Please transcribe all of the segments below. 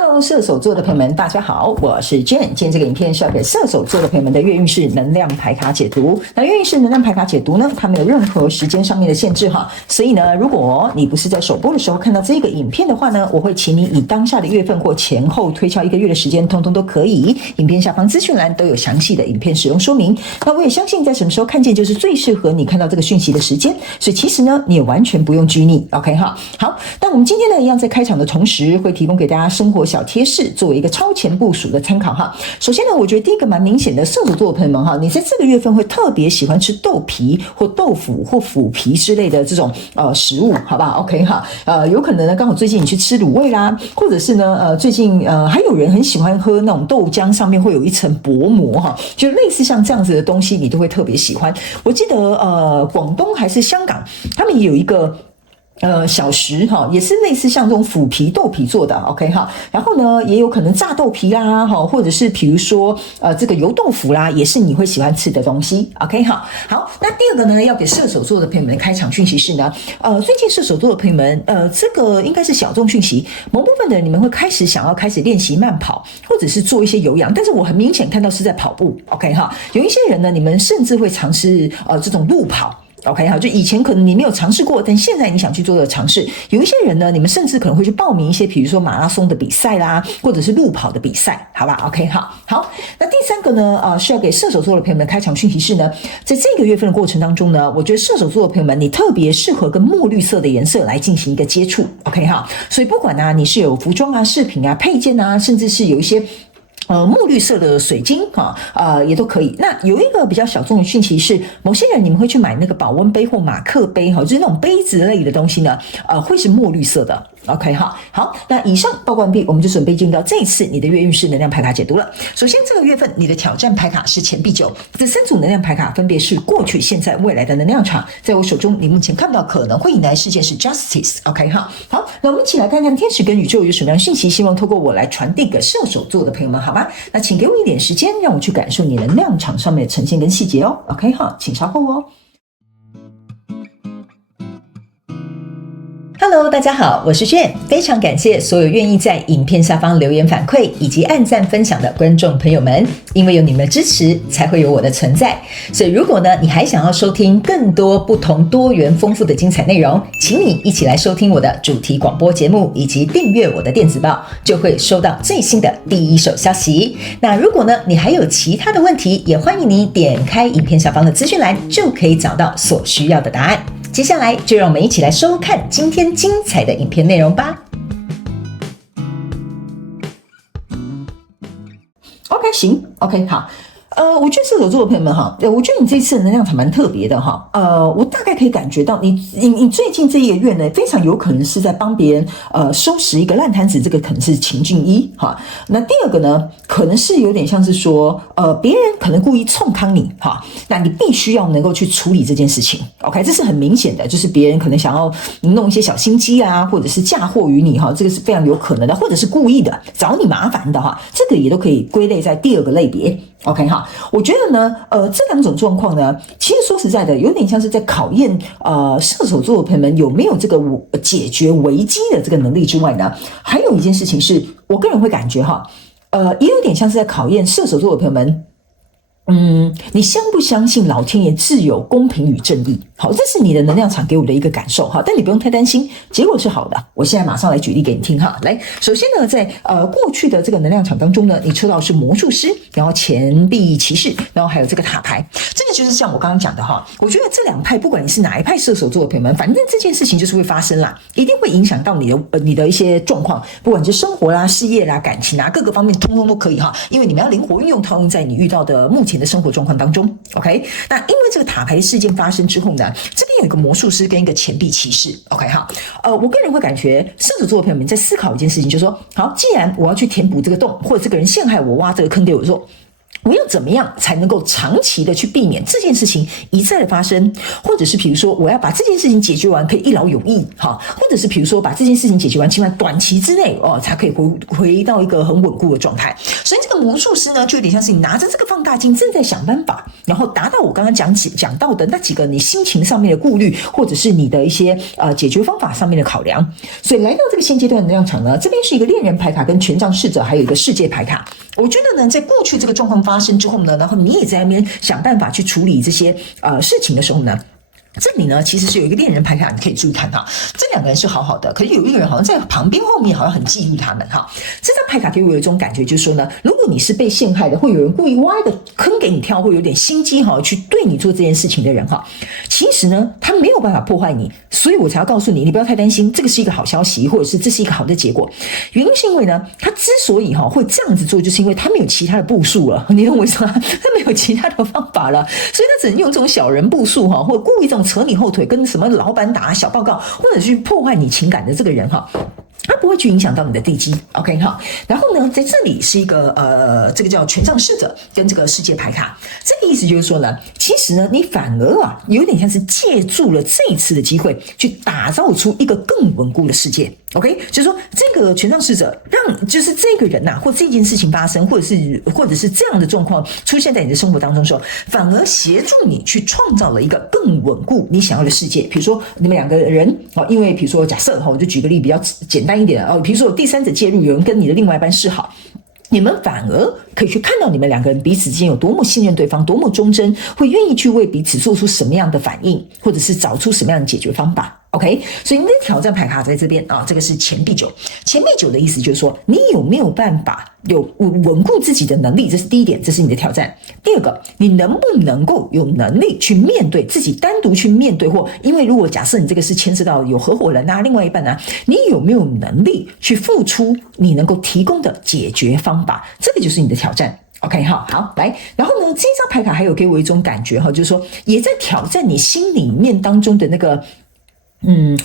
Hello， 射手座的朋友们，大家好，我是 Jane。今天这个影片是要给射手座的朋友们的月运势能量牌卡解读。那月运势能量牌卡解读呢，它没有任何时间上面的限制哈，所以呢，如果你不是在首播的时候看到这个影片的话呢，我会请你以当下的月份或前后推敲1个月的时间，通通都可以。影片下方资讯栏都有详细的影片使用说明。那我也相信在什么时候看见就是最适合你看到这个讯息的时间，所以其实呢，你也完全不用拘泥 ，OK 哈。好，那我们今天呢，一样在开场的同时，会提供给大家生活小贴士，作为一个超前部署的参考哈。首先呢，我觉得第一个蛮明显的，射手座的朋友们哈，你在这个月份会特别喜欢吃豆皮或豆腐或腐皮之类的这种食物，好不好 ？OK 哈，有可能呢，刚好最近你去吃卤味啦，或者是呢，最近还有人很喜欢喝那种豆浆，上面会有一层薄膜哈，就类似像这样子的东西，你都会特别喜欢。我记得广东还是香港，他们也有一个。小食哈，也是类似像这种腐皮豆皮做的 ，OK 哈。然后呢，也有可能炸豆皮啦，哈，或者是比如说这个油豆腐啦，也是你会喜欢吃的东西 ，OK 哈。好，那第二个呢，要给射手座的朋友们的开场讯息是呢，最近射手座的朋友们，这个应该是小众讯息，某部分的人你们会想要开始练习慢跑，或者是做一些有氧，但是我很明显看到是在跑步 ，OK 哈。有一些人呢，你们甚至会尝试这种路跑。OK 好，就以前可能你没有尝试过，但现在你想去做的尝试。有一些人呢，你们甚至可能会去报名一些，比如说马拉松的比赛啦，或者是路跑的比赛，好吧 ？OK 好。那第三个呢，是要给射手座的朋友们开场讯息是呢，在这个月份的过程当中呢，我觉得射手座的朋友们，你特别适合跟墨绿色的颜色来进行一个接触 ，OK 哈。所以不管你是有服装啊、饰品啊、配件啊，甚至是有一些。墨绿色的水晶也都可以。那有一个比较小众的讯息是，某些人你们会去买那个保温杯或马克杯就是那种杯子类的东西呢，会是墨绿色的。OK 哈，好，那以上报告完毕，我们就准备进入到这一次你的月运势能量牌卡解读了。首先，这个月份你的挑战牌卡是钱币9，这3组能量牌卡分别是过去、现在、未来的能量场。在我手中，你目前看到可能会引来事件是 Justice。OK 哈，好，那我们一起来看看天使跟宇宙有什么样的讯息，希望透过我来传递给射手座的朋友们，好吧？那请给我一点时间，让我去感受你能量场上面的呈现跟细节哦。OK 哈，请稍后哦。Hello， 大家好，我是Jane，非常感谢所有愿意在影片下方留言反馈以及按赞分享的观众朋友们，因为有你们的支持，才会有我的存在。所以如果呢，你还想要收听更多不同多元丰富的精彩内容，请你一起来收听我的主题广播节目，以及订阅我的电子报，就会收到最新的第一手消息。那如果呢，你还有其他的问题，也欢迎你点开影片下方的资讯栏，就可以找到所需要的答案。接下来就让我们一起来收看今天精彩的影片内容吧。OK， 行 ，OK， 好。我觉得射手座的朋友们哈，我觉得你这次的能量场蛮特别的哈。我大概可以感觉到你最近这一个月呢，非常有可能是在帮别人收拾一个烂摊子，这个可能是情境一哈。那第二个呢，可能是有点像是说别人可能故意冲康你哈，那你必须要能够去处理这件事情。OK， 这是很明显的，就是别人可能想要弄一些小心机啊，或者是嫁祸于你哈，这个是非常有可能的，或者是故意的找你麻烦的哈，这个也都可以归类在第二个类别。OK 哈，我觉得呢，这两种状况呢，其实说实在的，有点像是在考验射手座的朋友们有没有这个解决危机的这个能力之外呢，还有一件事情是我个人会感觉哈，也有点像是在考验射手座的朋友们。你相不相信老天爷自有公平与正义？好，这是你的能量场给我的一个感受哈，但你不用太担心，结果是好的。我现在马上来举例给你听哈。来，首先呢，在过去的这个能量场当中呢，你抽到的是魔术师，然后钱币骑士，然后还有这个塔牌，这个就是像我刚刚讲的哈。我觉得这两派，不管你是哪一派射手座的朋友们，反正这件事情就是会发生啦，一定会影响到你的一些状况，不管是生活啦、事业啦、感情啊，各个方面通通都可以哈，因为你们要灵活运用套用在你遇到的目前的生活状况当中 ，OK？ 那因为这个塔牌事件发生之后呢，这边有一个魔术师跟一个钱币骑士 ，OK 哈？我个人会感觉射手座的朋友们在思考一件事情，就是说，好，既然我要去填补这个洞，或者这个人陷害我挖这个坑给我做。我要怎么样才能够长期的去避免这件事情一再的发生，或者是比如说我要把这件事情解决完可以一劳永逸哈，或者是比如说把这件事情解决完起码短期之内才可以回到一个很稳固的状态。所以这个魔术师呢，就有点像是你拿着这个放大镜正在想办法，然后达到我刚刚讲到的那几个你心情上面的顾虑，或者是你的一些解决方法上面的考量。所以来到这个现阶段的能量场呢，这边是一个恋人牌卡跟权杖侍者，还有一个世界牌卡。我觉得呢，在过去这个状况发生之后呢，然后你也在那边想办法去处理这些事情的时候呢，这里呢其实是有一个恋人牌卡，你可以注意看哈，这两个人是好好的，可是有一个人好像在旁边后面好像很嫉妒他们哈。这张牌卡给我有一种感觉，就是说呢，如果你是被陷害的，会有人故意挖一个坑给你跳，会有点心机哈，去对你做这件事情的人哈，其实呢他没有办法破坏你，所以我才要告诉你，你不要太担心，这个是一个好消息，或者是这是一个好的结果。原因是因为呢，他之所以会这样子做，就是因为他没有其他的步数了，你懂我意思吗？他没有其他的方法了，所以他只能用这种小人步数或者故意这种扯你后腿，跟什么老板打小报告，或者去破坏你情感的这个人它不会去影响到你的地基 ，OK 哈。然后呢，在这里是一个这个叫权杖侍者跟这个世界牌卡，这个意思就是说呢，其实呢，你反而有点像是借助了这一次的机会，去打造出一个更稳固的世界。OK， 就是说这个权杖侍者让就是这个人或这件事情发生，或者是这样的状况出现在你的生活当中的时候，反而协助你去创造了一个更稳固你想要的世界。比如说你们两个人因为比如说假设我就举个例比较简单一点比如说有第三者介入，有人跟你的另外一半示好，你们反而可以去看到你们两个人彼此之间有多么信任对方，多么忠贞，会愿意去为彼此做出什么样的反应，或者是找出什么样的解决方法。OK， 所以你的挑战牌卡在这边这个是钱币九。钱币九的意思就是说，你有没有办法有稳固自己的能力，这是第一点，这是你的挑战。第二个，你能不能够有能力去面对自己，单独去面对，或因为如果假设你这个是牵涉到有合伙人另外一半你有没有能力去付出你能够提供的解决方法，这个就是你的挑战。OK 好来，然后呢，这张牌卡还有给我一种感觉就是说，也在挑战你心里面当中的那个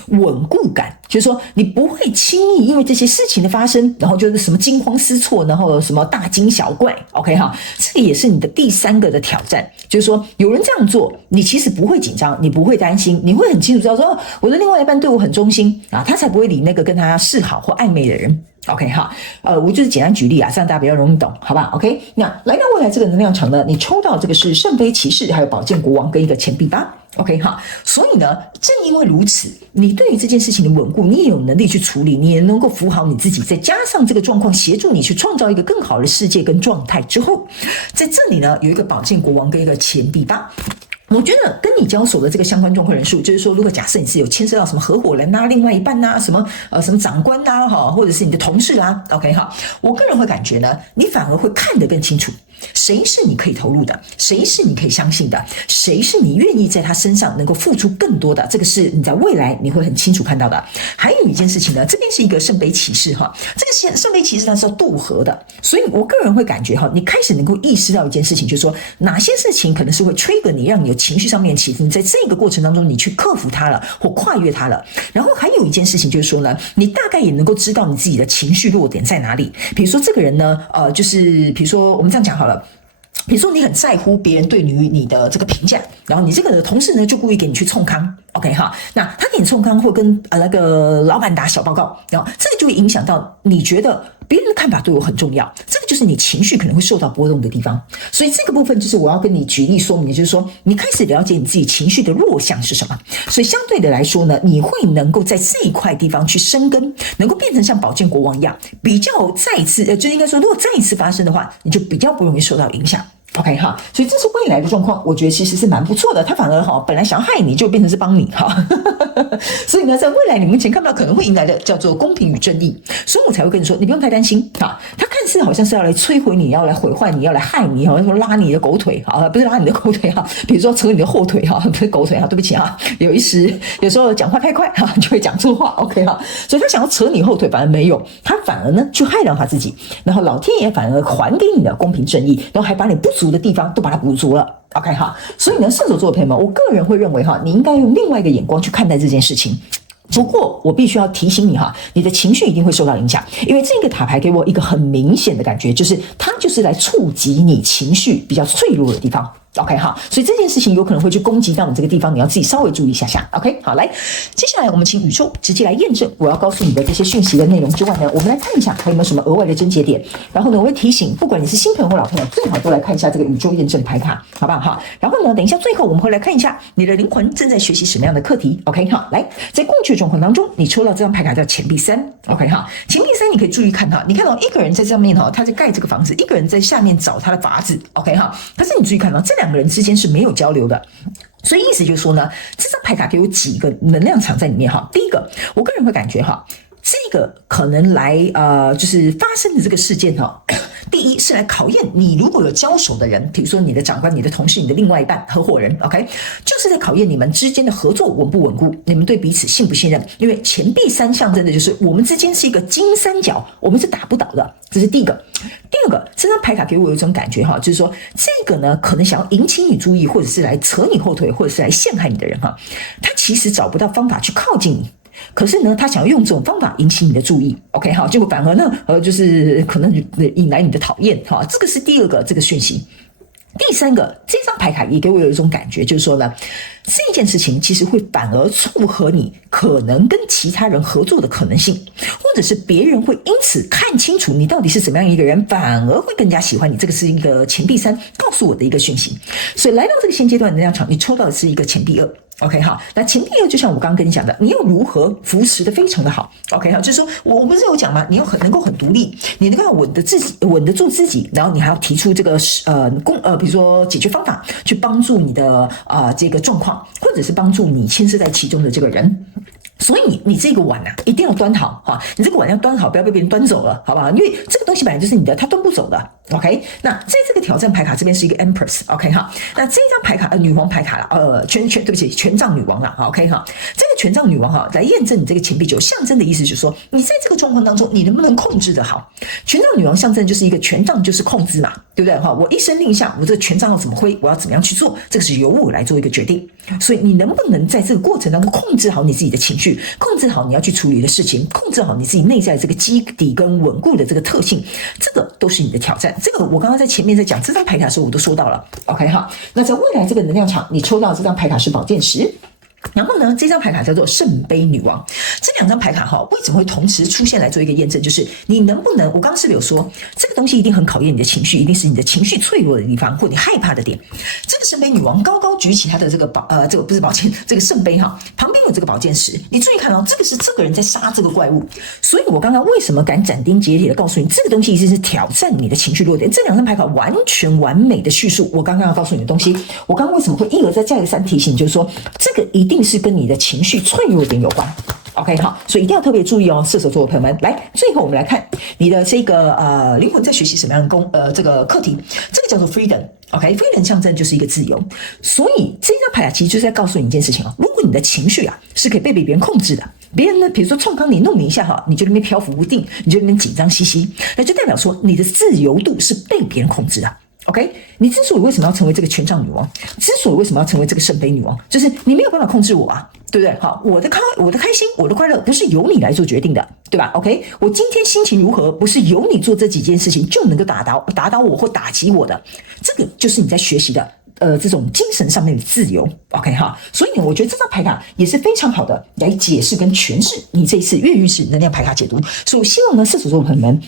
稳固感，就是说你不会轻易因为这些事情的发生，然后就是什么惊慌失措，然后什么大惊小怪。OK 这个也是你的第三个的挑战，就是说有人这样做，你其实不会紧张，你不会担心，你会很清楚知道说，我的另外一半对我很忠心他才不会理那个跟他示好或暧昧的人。OK 我就是简单举例这样大家比较容易懂，好吧 ？OK， 那来到未来这个能量场呢，你抽到这个是圣杯骑士，还有宝剑国王跟一个钱币八。OK 所以呢，正因为如此，你对于这件事情的稳固，你也有能力去处理，你也能够扶好你自己，再加上这个状况协助你去创造一个更好的世界跟状态之后，在这里呢有一个宝剑国王跟一个钱币八。我觉得跟你交手的这个相关状况人数，就是说，如果假设你是有牵涉到什么合伙人另外一半什么长官或者是你的同事OK 我个人会感觉呢，你反而会看得更清楚，谁是你可以投入的，谁是你可以相信的，谁是你愿意在他身上能够付出更多的，这个是你在未来你会很清楚看到的。还有一件事情呢，这边是一个圣杯骑士这个圣杯骑士它是要渡河的，所以我个人会感觉你开始能够意识到一件事情，就是说哪些事情可能是会trigger你，让你有情绪上面的起伏，你在这个过程当中你去克服它了或跨越它了。然后还有一件事情就是说呢，你大概也能够知道你自己的情绪弱点在哪里。比如说这个人呢就是比如说我们这样讲好了，比如说你很在乎别人对于你的这个评价，然后你这个同事呢就故意给你去冲康 OK 那他给你冲康或跟那个老板打小报告，然后这个就会影响到你觉得别人的看法对我很重要，这个就是你情绪可能会受到波动的地方。所以这个部分就是我要跟你举例说明的，就是说你开始了解你自己情绪的弱项是什么，所以相对的来说呢，你会能够在这一块地方去生根，能够变成像宝剑国王一样，比较再一次就应该说如果再一次发生的话，你就比较不容易受到影响。OK 所以这是未来的状况，我觉得其实是蛮不错的。他反而本来想要害你，就变成是帮你所以呢，在未来你目前看到可能会迎来的叫做公平与正义，所以我才会跟你说，你不用太担心他看似好像是要来摧毁你，要来毁坏你，要来害你，好像说拉你的狗腿不是拉你的狗腿比如说扯你的后腿不是狗腿对不起有时候讲话太快就会讲错话 OK 所以他想要扯你后腿，反而没有，他反而呢去害到他自己，然后老天爷反而还给你的公平正义，然后还把你不足的地方都把它补足了。OK 所以呢，射手座的朋友们，我个人会认为你应该用另外一个眼光去看待这件事情。不过我必须要提醒你你的情绪一定会受到影响，因为这个塔牌给我一个很明显的感觉，就是它就是来触及你情绪比较脆弱的地方。OK 哈，所以这件事情有可能会去攻击到你这个地方，你要自己稍微注意一下下。OK 好，来，接下来我们请宇宙直接来验证我要告诉你的这些讯息的内容之外呢，我们来看一下还有没有什么额外的症结点。然后呢，我会提醒，不管你是新朋友或老朋友，最好都来看一下这个宇宙验证牌卡，好不好哈？然后呢，等一下最后我们会来看一下你的灵魂正在学习什么样的课题。OK 哈，来，在过去的状况当中，你抽到这张牌卡叫钱币3。OK 哈，钱币3你可以注意看哈，你看到一个人在上面哈，他在盖这个房子，一个人在下面找他的法子。OK 哈，可是你注意看到这两个人之间是没有交流的。所以意思就是说呢，这张牌卡给我几个能量场在里面哈。第一个，我个人会感觉哈，这个可能来就是发生的这个事件哈。第一是来考验你如果有交手的人，比如说你的长官、你的同事、你的另外一半、合伙人 ，OK， 就是在考验你们之间的合作稳不稳固，你们对彼此信不信任。因为钱币3象征的就是我们之间是一个金三角，我们是打不倒的，这是第一个。第二个，这张牌卡给我有一种感觉哈，就是说这个呢可能想要引起你注意，或者是来扯你后腿，或者是来陷害你的人哈，他其实找不到方法去靠近你。可是呢，他想要用这种方法引起你的注意 ，OK 哈，结果反而呢，就是可能引来你的讨厌哈，这个是第二个这个讯息。第三个，这张牌卡也给我有一种感觉，就是说呢，这件事情其实会反而撮合你可能跟其他人合作的可能性，或者是别人会因此看清楚你到底是怎么样一个人，反而会更加喜欢你。这个是一个钱币3告诉我的一个讯息。所以来到这个现阶段的能量场，你抽到的是一个钱币2。OK 好，那钱币2就像我刚刚跟你讲的，你要如何扶持的非常的好。OK 好，就是说我不是有讲吗？你要能够很独立，你能够稳得住自己，然后你还要提出这个比如说解决方法，去帮助你的这个状况，或者是帮助你牵涉在其中的这个人。所以你这个碗啊，一定要端好哈，你这个碗要端好，不要被别人端走了，好不好？因为这个东西本来就是你的，它端不走的。OK， 那在这个挑战牌卡这边是一个 Empress，OK 哈，那这张牌卡女皇牌卡了，对不起，权杖女王了 ，OK 哈，这个权杖女王哈，来验证你这个钱币9象征的意思就是说，你在这个状况当中，你能不能控制得好？权杖女王象征就是一个权杖就是控制嘛，对不对哈？我一声令下，我这个权杖要怎么挥，我要怎么样去做，这个是由我来做一个决定。所以你能不能在这个过程当中控制好你自己的情绪，控制好你要去处理的事情，控制好你自己内在这个基底跟稳固的这个特性，这个都是你的挑战。这个我刚刚在前面在讲这张牌卡的时候我都说到了 ，OK 哈。那在未来这个能量场，你抽到这张牌卡是宝剑10。然后呢，这张牌卡叫做圣杯女王。这两张牌卡哈，为什么会同时出现来做一个验证？就是你能不能，我刚刚是不是有说，这个东西一定很考验你的情绪，一定是你的情绪脆弱的地方，或你害怕的点。这个圣杯女王高高举起她的这个这个不是宝剑，这个圣杯哈，旁边有这个宝剑10。你注意看哦，这个是这个人在杀这个怪物。所以我刚刚为什么敢斩钉截铁的告诉你，这个东西一定是挑战你的情绪弱点。这两张牌卡完全完美的叙述我刚刚要告诉你的东西。我刚刚为什么会一而再三提醒，就是说这个一定是跟你的情绪脆弱点有关。OK 好，所以一定要特别注意哦，射手座的朋友们。来，最后我们来看你的这个灵魂在学习什么样的这个课题，这个叫做 freedom。OK，freedom 象征就是一个自由。所以这张牌其实就是在告诉你一件事情哦，如果你的情绪是可以被别人控制的，别人呢比如说冲康你弄你一下哈，你就那边漂浮不定，你就那边紧张兮兮，那就代表说你的自由度是被别人控制的。OK， 你之所以为什么要成为这个权杖女王，之所以为什么要成为这个圣杯女王，就是你没有办法控制我啊，对不对？好，我的开心，我的快乐不是由你来做决定的，对吧 ？OK， 我今天心情如何，不是由你做这几件事情就能够打倒我或打击我的，这个就是你在学习的。这种精神上面的自由 ，OK 哈，所以呢，我觉得这张牌卡也是非常好的来解释跟诠释你这一次月运势能量牌卡解读。所以我希望呢，射手座的朋友们，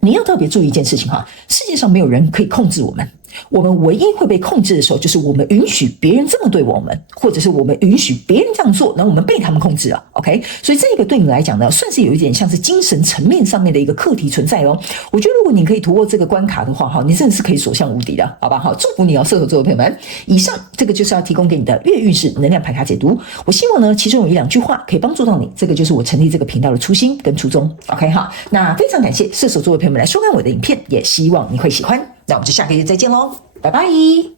你要特别注意一件事情哈，世界上没有人可以控制我们。我们唯一会被控制的时候，就是我们允许别人这么对我们，或者是我们允许别人这样做，然后我们被他们控制了。OK， 所以这个对你来讲呢，算是有一点像是精神层面上面的一个课题存在哦。我觉得如果你可以突破这个关卡的话，哈，你真的是可以所向无敌的，好吧？好，祝福你哦，射手座的朋友们。以上这个就是要提供给你的月运势能量牌卡解读。我希望呢，其中有1-2句话可以帮助到你，这个就是我成立这个频道的初心跟初衷。OK 哈，那非常感谢射手座的朋友们来收看我的影片，也希望你会喜欢。那我们就下个月再见喽，拜拜。